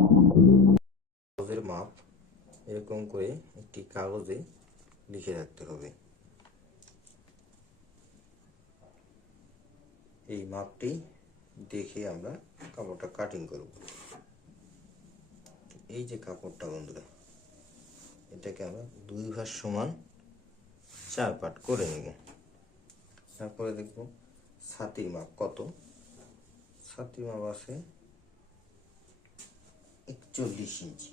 কাগজের মাপ এরকম করে একটি কাগজে লিখে রাখতে হবে। এই মাপটি দেখে আমরা কাপড়টা কাটিং করব। এই যে কাপড়টা বন্ধুরা, এটাকে আমরা 2 ভাঁজ সমান 4 পাট করে নেব। তারপরে দেখব ছাতির মাপ কত। ছাতির মাপ আছে 41 ইঞ্চি।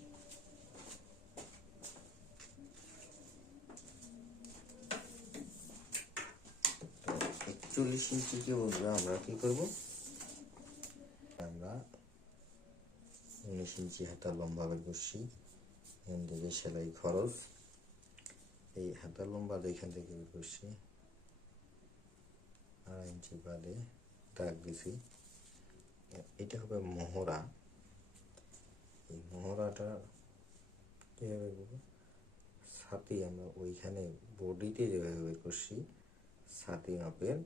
তো 41 ইঞ্চিকে বন্ধুরা আমরা কি করব, আমরা 19 ইঞ্চি হাতা লম্বা বের করছি। এখান থেকে সেলাই খরচ, এই হাতা লম্বা এখান থেকে বের করছি, 2.5 ইঞ্চি বাদে দাগ দিছি। এটা হবে মহড়া। এই মহড়াটা কীভাবে করব, ছাতি আমরা ওইখানে বডিতে যেভাবে বের করছি ছাতি মাপের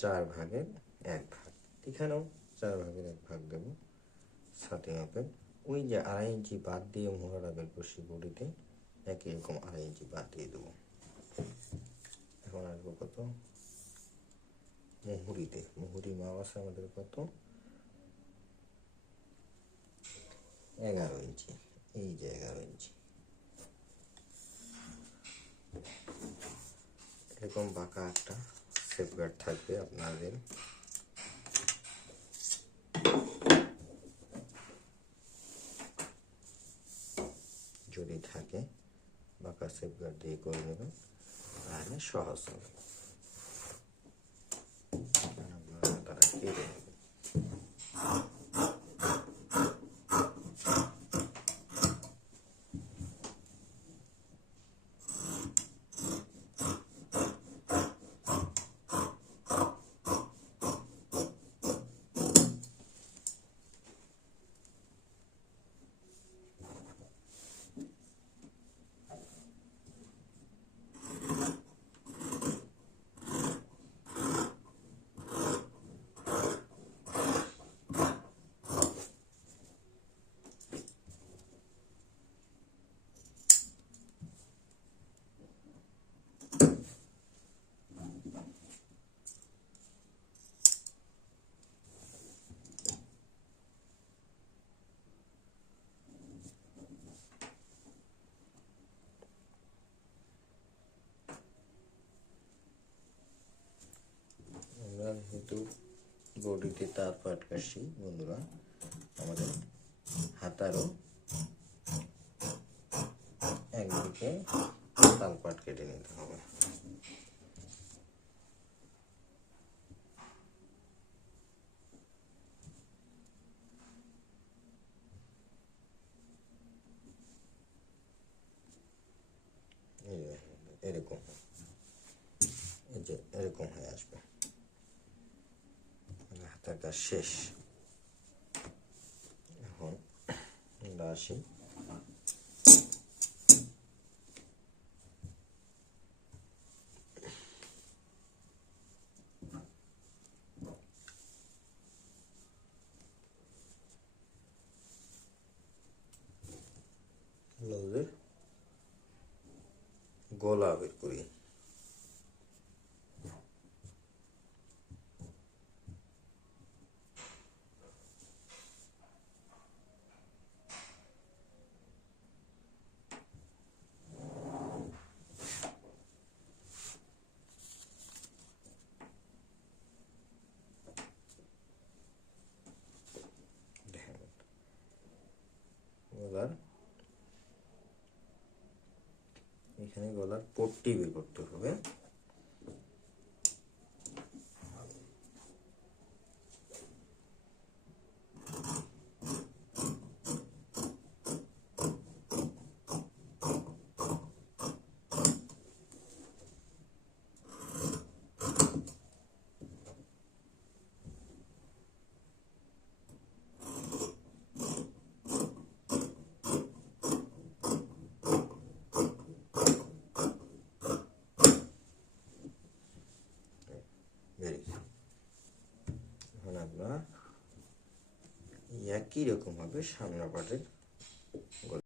4 ভাগের 1 ভাগ, এখানেও 4 ভাগের 1 ভাগ দেব ছাতি মাপের। ওই যে 2.5 ইঞ্চি বাদ দিয়ে মোহরাটা বের করছি বডিতে, একই রকম 2.5 ইঞ্চি বাদ দিয়ে দেবো। এখন আসবো কত মুহুরিতে। মুহুরি মাপ আছে আমাদের কত 11 ইঞ্চি। এই যে 11 ইঞ্চি। এরকম বাঁকা একটা সেফগার্ড থাকবে আপনাদের। যদি থাকে বাঁকা সেফগার্ড দিয়ে করে নেবেন, তাহলে সহজ হবে। তারা কেটে নেবেন। যেহেতু বডিতে তার পাট কাটছি বন্ধুরা, আমাদের হাতারও একদিকে তাল পাট কেটে নিতে হবে। এরকম, এই যে এরকম হয়ে আসবে, হাতের কাজ শেষ। এখন আমরা আসি ব্লাউজের গলা বের করি। গলার এখানে গলার পট্টি বের করতে হবে। একই রকম হবে সামনের পার্টের